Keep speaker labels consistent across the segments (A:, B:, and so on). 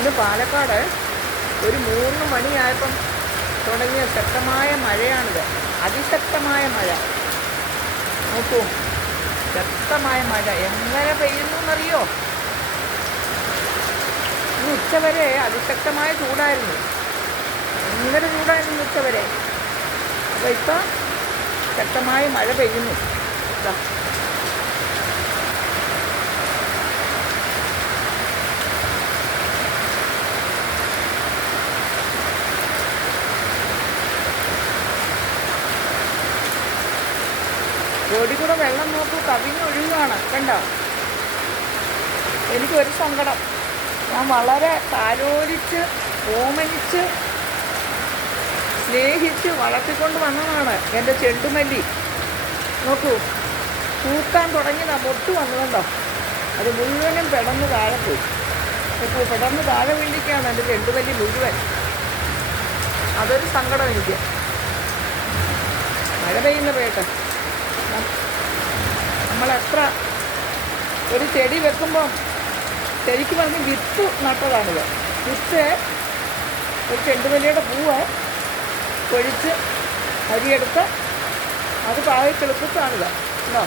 A: ഇന്ന് പാലക്കാട് ഒരു മൂന്ന് മണിയായപ്പം തുടങ്ങിയ ശക്തമായ മഴയാണിത്. അതിശക്തമായ മഴ. നോക്കൂ. ശക്തമായ മഴ. എങ്ങനെ പെയ്യുന്നു എന്നറിയോ ഇന്ന് ഉച്ചവരെ അതിശക്തമായ ചൂടായിരുന്നു. ഭയങ്കര ചൂടായിരുന്നു ഉച്ചവരെ. അപ്പോൾ ഇപ്പം ശക്തമായ മഴ പെയ്യുന്നു. റോഡിൽ കൂടെ വെള്ളം നോക്കൂ കവിഞ്ഞൊഴുകാണ് കണ്ടോ? എനിക്കൊരു സങ്കടം. ഞാൻ വളരെ താലോലിച്ച് ഓമനിച്ച് സ്നേഹിച്ച് വളർത്തിക്കൊണ്ട് വന്നതാണ് എന്റെ ചെണ്ടുമല്ലി. നോക്കൂ പൂക്കാൻ തുടങ്ങിയതാ മൊട്ട് വന്നതുണ്ടോ അത് മുഴുവനും പെടന്ന് താഴെ പോയി നോക്കൂ പെടന്ന് താഴെ വീണ്ടിക്കാണ് എന്റെ ചെണ്ടുമല്ലി മുഴുവൻ. അതൊരു സങ്കടം എനിക്ക്. മഴ പെയ്യുന്ന പേട്ടെ. നമ്മളെത്ര ഒരു ചെടി വെക്കുമ്പോൾ ശരിക്കും പറഞ്ഞ് വിത്ത് നട്ടതാണിത്. വിത്ത് ഒരു ചെണ്ടുമല്ലിയുടെ പൂവ് പൊഴിച്ച് അരിയെടുത്ത് അത് പാകി കിളിപ്പിച്ചാണിത് ഉണ്ടോ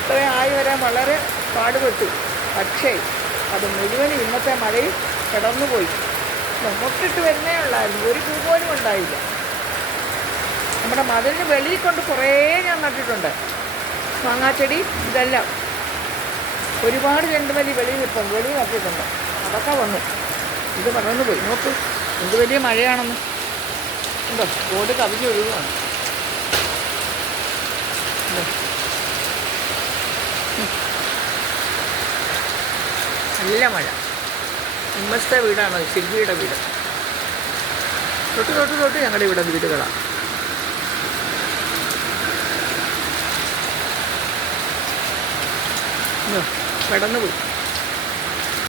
A: ഇത്രയും ആയി വരാൻ വളരെ പാടുപെട്ടു. പക്ഷേ അത് മുഴുവനും ഇന്നത്തെ മഴയിൽ കിടന്നുപോയി. മുട്ടിട്ട് വരുന്നേ ഉള്ളായിരുന്നു. ഒരു പൂ പോലും ഉണ്ടായില്ല. നമ്മുടെ മതിലിന് വെളിയിൽ കൊണ്ട് കുറേ ഞാൻ നട്ടിട്ടുണ്ട്. മാങ്ങാച്ചെടി ഇതെല്ലാം. ഒരുപാട് ചെണ്ടുമല്ലി വെളിയിൽ ഇപ്പം വെളിയിൽ നട്ടിട്ടുണ്ട്. അതൊക്കെ വന്നു. ഇത് പടർന്നു പോയി. നോക്ക് എന്ത് വലിയ മഴയാണെന്ന്. ഉണ്ടോ? റോഡ് കവിഞ്ഞ് ഒഴുകുവാണ്. നല്ല മഴ. ഉമ്മസ്ഥ വീടാണ് ശില്പിയുടെ വീട്. തൊട്ട് തൊട്ട് തൊട്ട് ഞങ്ങളുടെ ഇവിടെ വീടുകളാണ്. കടന്നുപോയി